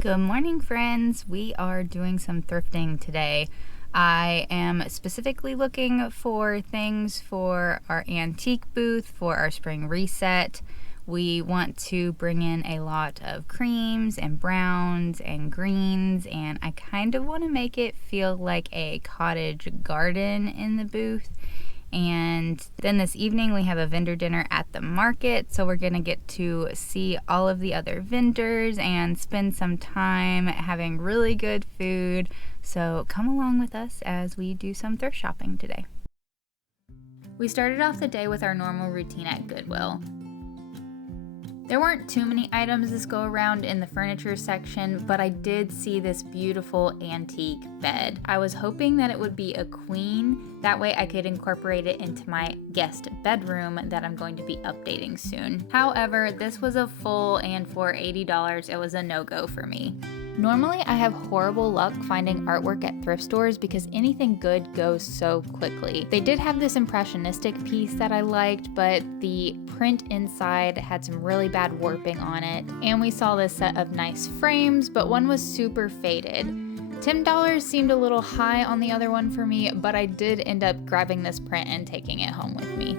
Good morning, friends. We are doing some thrifting today. I am specifically looking for things for our antique booth for our spring reset. We want to bring in a lot of creams and browns and greens, and I kind of want to make it feel like a cottage garden in the booth. And then this evening we have a vendor dinner at the market, so we're gonna get to see all of the other vendors and spend some time having really good food. So come along with us as we do some thrift shopping today. We started off the day with our normal routine at Goodwill. There weren't too many items this go around in the furniture section, but I did see this beautiful antique bed. I was hoping that it would be a queen, that way I could incorporate it into my guest bedroom that I'm going to be updating soon. However, this was a full, and for $80 it was a no-go for me. Normally I have horrible luck finding artwork at thrift stores because anything good goes so quickly. They did have this impressionistic piece that I liked, but the print inside had some really bad warping on it. And we saw this set of nice frames, but one was super faded. $10 seemed a little high on the other one for me, but I did end up grabbing this print and taking it home with me.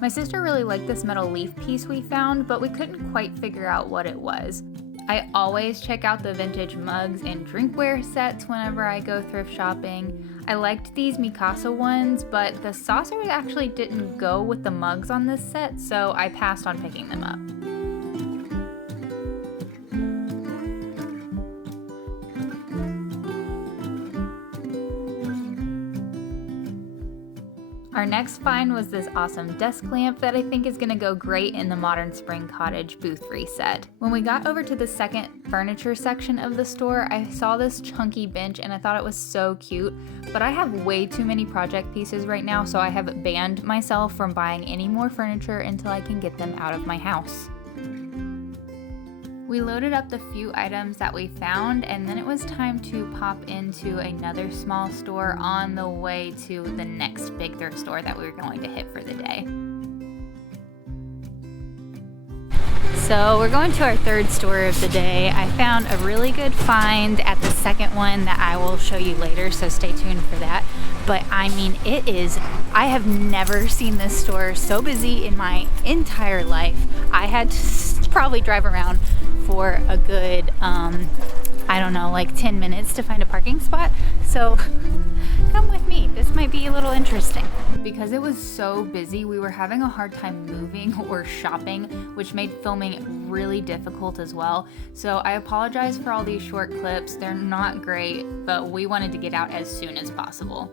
My sister really liked this metal leaf piece we found, but we couldn't quite figure out what it was. I always check out the vintage mugs and drinkware sets whenever I go thrift shopping. I liked these Mikasa ones, but the saucers actually didn't go with the mugs on this set, so I passed on picking them up. Our next find was this awesome desk lamp that I think is going to go great in the modern spring cottage booth reset. When we got over to the second furniture section of the store, I saw this chunky bench and I thought it was so cute, but I have way too many project pieces right now, so I have banned myself from buying any more furniture until I can get them out of my house. We loaded up the few items that we found, and then it was time to pop into another small store on the way to the next big thrift store that we were going to hit for the day. So we're going to our third store of the day. I found a really good find at the second one that I will show you later, so stay tuned for that. But I mean, I have never seen this store so busy in my entire life. I had to probably drive around for a good, I don't know, like 10 minutes to find a parking spot. So come with me, this might be a little interesting. Because it was so busy, we were having a hard time moving or shopping, which made filming really difficult as well. So I apologize for all these short clips. They're not great, but we wanted to get out as soon as possible.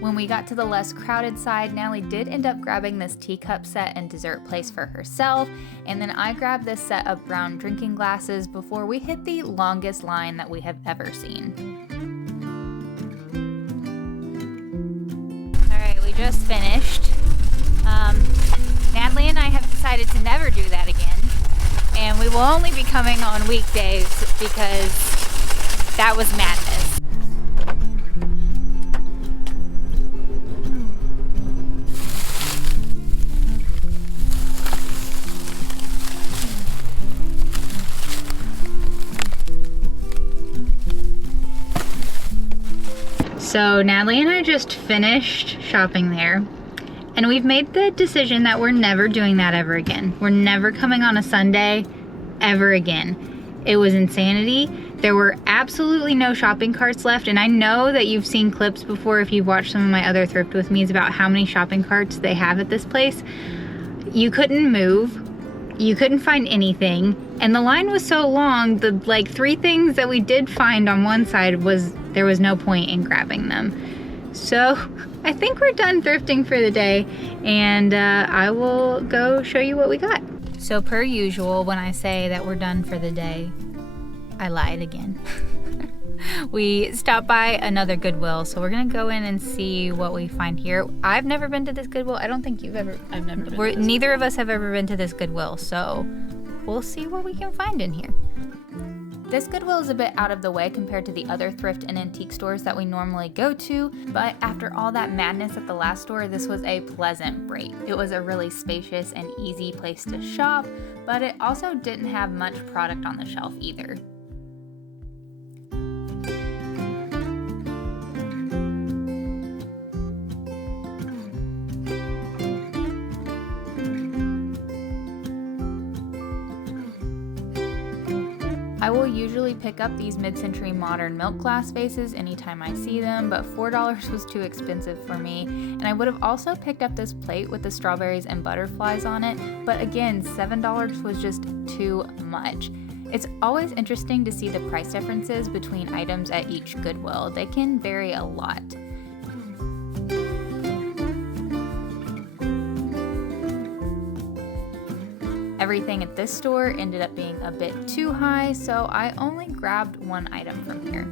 When we got to the less crowded side, Natalie did end up grabbing this teacup set and dessert place for herself, and then I grabbed this set of brown drinking glasses before we hit the longest line that we have ever seen. Alright, we just finished. Natalie and I have decided to never do that again, and we will only be coming on weekdays because that was madness. So Natalie and I just finished shopping there, and we've made the decision that we're never doing that ever again. We're never coming on a Sunday ever again. It was insanity. There were absolutely no shopping carts left, and I know that you've seen clips before if you've watched some of my other Thrift With Me's about how many shopping carts they have at this place. You couldn't move. You couldn't find anything, and the line was so long, the like 3 things that we did find on one side there was no point in grabbing them. So I think we're done thrifting for the day, and I will go show you what we got. So per usual, when I say that we're done for the day, I lied again. We stopped by another Goodwill, so we're gonna go in and see what we find here. I've never been to this Goodwill. I don't think you've ever. I've never been. Neither of us have ever been to this Goodwill, so we'll see what we can find in here. This Goodwill is a bit out of the way compared to the other thrift and antique stores that we normally go to, but after all that madness at the last store, this was a pleasant break. It was a really spacious and easy place to shop, but it also didn't have much product on the shelf either. I will usually pick up these mid-century modern milk glass vases anytime I see them, but $4 was too expensive for me. And I would have also picked up this plate with the strawberries and butterflies on it, but again, $7 was just too much. It's always interesting to see the price differences between items at each Goodwill. They can vary a lot. Everything at this store ended up being a bit too high, so I only grabbed one item from here.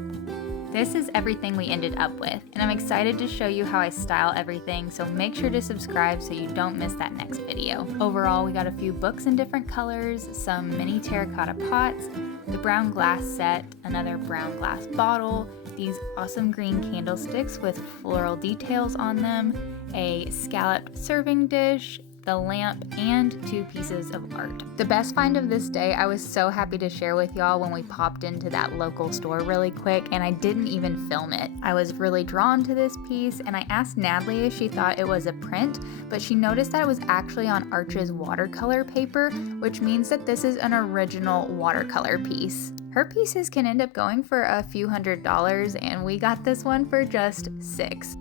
This is everything we ended up with, and I'm excited to show you how I style everything, so make sure to subscribe so you don't miss that next video. Overall, we got a few books in different colors, some mini terracotta pots, the brown glass set, another brown glass bottle, these awesome green candlesticks with floral details on them, a scalloped serving dish, the lamp, and 2 pieces of art. The best find of this day, I was so happy to share with y'all when we popped into that local store really quick, and I didn't even film it. I was really drawn to this piece, and I asked Natalie if she thought it was a print, but she noticed that it was actually on Arch's watercolor paper, which means that this is an original watercolor piece. Her pieces can end up going for a few $100s, and we got this one for just $6.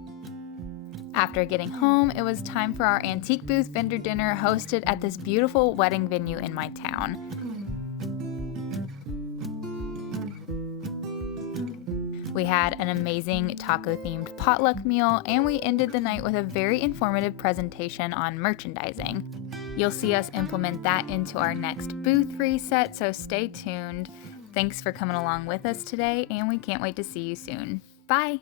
After getting home, it was time for our antique booth vendor dinner hosted at this beautiful wedding venue in my town. We had an amazing taco-themed potluck meal, and we ended the night with a very informative presentation on merchandising. You'll see us implement that into our next booth reset, so stay tuned. Thanks for coming along with us today, and we can't wait to see you soon. Bye!